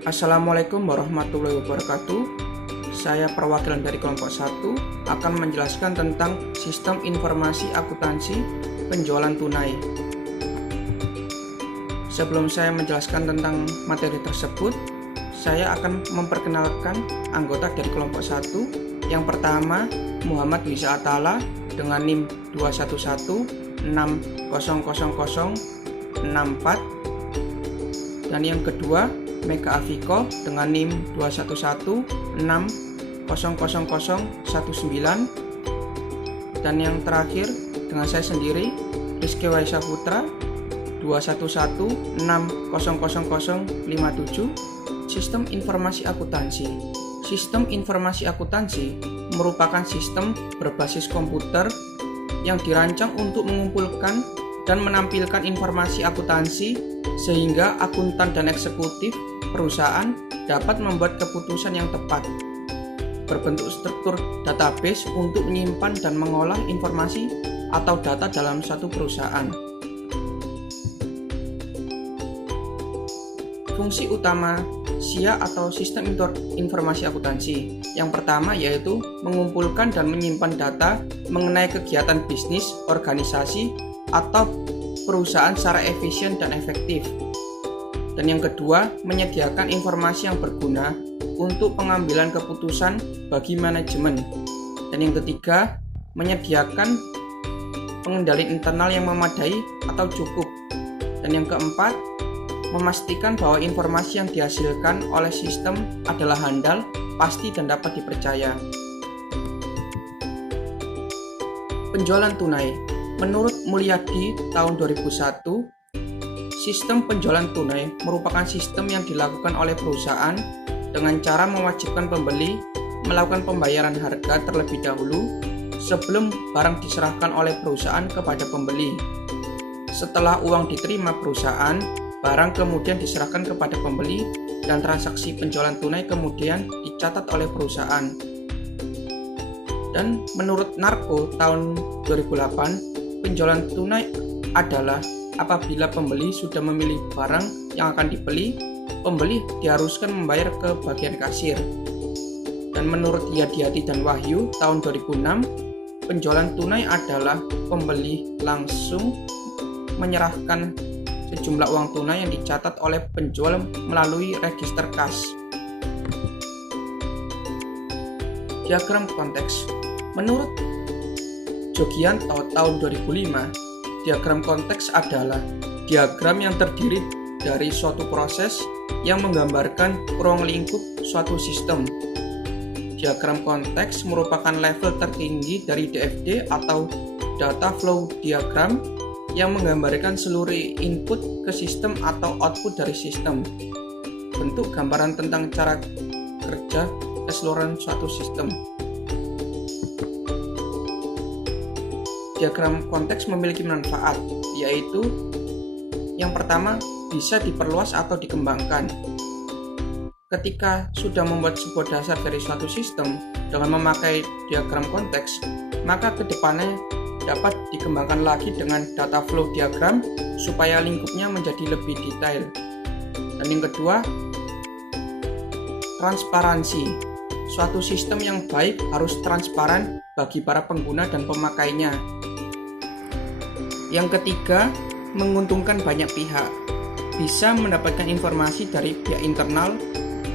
Assalamualaikum warahmatullahi wabarakatuh. Saya perwakilan dari kelompok 1 akan menjelaskan tentang sistem informasi akuntansi penjualan tunai. Sebelum saya menjelaskan tentang materi tersebut, saya akan memperkenalkan anggota dari kelompok 1. Yang pertama, Muhammad Wisa Atala dengan NIM 211600064, dan yang kedua Mega Aviko dengan NIM 211600019, dan yang terakhir dengan saya sendiri Rizky Waisa Putra 211600057. Sistem informasi akuntansi. Sistem informasi akuntansi merupakan sistem berbasis komputer yang dirancang untuk mengumpulkan dan menampilkan informasi akuntansi sehingga akuntan dan eksekutif perusahaan dapat membuat keputusan yang tepat. Berbentuk struktur database untuk menyimpan dan mengolah informasi atau data dalam satu perusahaan. Fungsi utama SIA atau Sistem Informasi Akuntansi. Yang pertama yaitu mengumpulkan dan menyimpan data mengenai kegiatan bisnis, organisasi, atau perusahaan secara efisien dan efektif. Dan yang kedua, menyediakan informasi yang berguna untuk pengambilan keputusan bagi manajemen. Dan yang ketiga, menyediakan pengendalian internal yang memadai atau cukup. Dan yang keempat, memastikan bahwa informasi yang dihasilkan oleh sistem adalah handal, pasti dan dapat dipercaya. Penjualan tunai. Menurut Mulyadi tahun 2001, sistem penjualan tunai merupakan sistem yang dilakukan oleh perusahaan dengan cara mewajibkan pembeli melakukan pembayaran harga terlebih dahulu sebelum barang diserahkan oleh perusahaan kepada pembeli. Setelah uang diterima perusahaan, barang kemudian diserahkan kepada pembeli dan transaksi penjualan tunai kemudian dicatat oleh perusahaan. Dan menurut Narko tahun 2008, penjualan tunai adalah apabila pembeli sudah memilih barang yang akan dibeli, pembeli diharuskan membayar ke bagian kasir. Dan menurut Yadiati dan Wahyu tahun 2006, penjualan tunai adalah pembeli langsung menyerahkan sejumlah uang tunai yang dicatat oleh penjual melalui register kas. Diagram konteks. Menurut Jogianto tahun 2005, diagram konteks adalah diagram yang terdiri dari suatu proses yang menggambarkan ruang lingkup suatu sistem. Diagram konteks merupakan level tertinggi dari DFD atau Data Flow Diagram yang menggambarkan seluruh input ke sistem atau output dari sistem. Bentuk gambaran tentang cara kerja keseluruhan suatu sistem. Diagram konteks memiliki manfaat, yaitu yang pertama, bisa diperluas atau dikembangkan. Ketika sudah membuat sebuah dasar dari suatu sistem dengan memakai diagram konteks, maka kedepannya dapat dikembangkan lagi dengan data flow diagram supaya lingkupnya menjadi lebih detail. Dan yang kedua, transparansi. Suatu sistem yang baik harus transparan bagi para pengguna dan pemakainya. Yang ketiga, menguntungkan banyak pihak. Bisa mendapatkan informasi dari pihak internal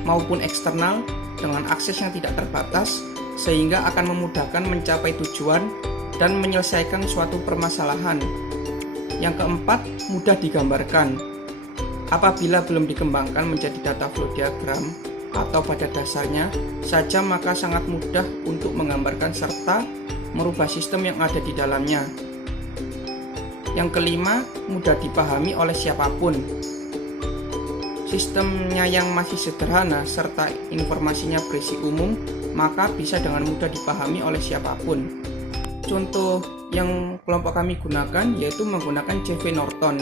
maupun eksternal dengan akses yang tidak terbatas, sehingga akan memudahkan mencapai tujuan dan menyelesaikan suatu permasalahan. Yang keempat, mudah digambarkan. Apabila belum dikembangkan menjadi data flow diagram atau pada dasarnya saja, maka sangat mudah untuk menggambarkan serta merubah sistem yang ada di dalamnya. Yang kelima, mudah dipahami oleh siapapun. Sistemnya yang masih sederhana serta informasinya berisi umum, maka bisa dengan mudah dipahami oleh siapapun. Contoh yang kelompok kami gunakan yaitu menggunakan CV Norton.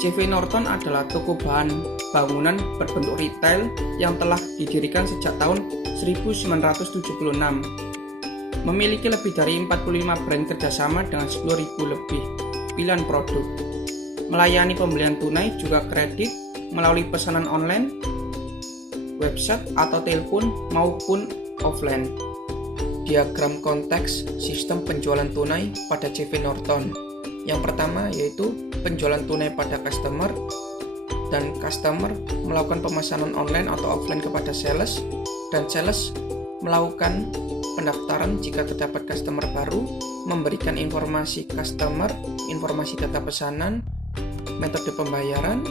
CV Norton adalah toko bahan bangunan berbentuk retail yang telah didirikan sejak tahun 1976. Memiliki lebih dari 45 brand kerjasama dengan 10.000 lebih pilihan produk. Melayani pembelian tunai juga kredit melalui pesanan online website atau telepon maupun offline. Diagram konteks sistem penjualan tunai pada CV Norton. Yang pertama yaitu penjualan tunai pada customer, dan customer melakukan pemesanan online atau offline kepada sales, dan sales melakukan pendaftaran jika terdapat customer baru, memberikan informasi customer, informasi data pesanan, metode pembayaran,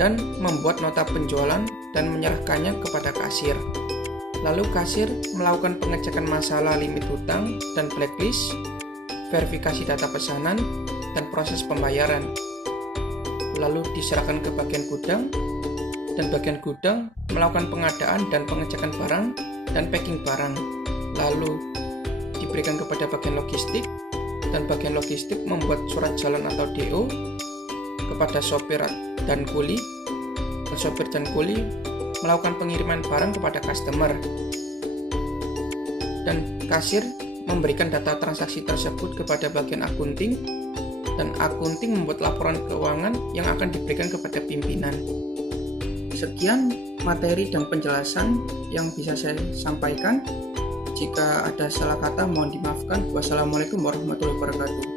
dan membuat nota penjualan dan menyerahkannya kepada kasir. Lalu kasir melakukan pengecekan masalah limit hutang dan blacklist, verifikasi data pesanan, dan proses pembayaran. Lalu diserahkan ke bagian gudang, dan bagian gudang melakukan pengadaan dan pengecekan barang dan packing barang. Lalu diberikan kepada bagian logistik, dan bagian logistik membuat surat jalan atau DO kepada sopir dan kuli, dan sopir dan kuli melakukan pengiriman barang kepada customer, dan kasir memberikan data transaksi tersebut kepada bagian akunting, dan akunting membuat laporan keuangan yang akan diberikan kepada pimpinan. Sekian materi dan penjelasan yang bisa saya sampaikan. Jika ada salah kata mohon dimaafkan. Wassalamualaikum warahmatullahi wabarakatuh.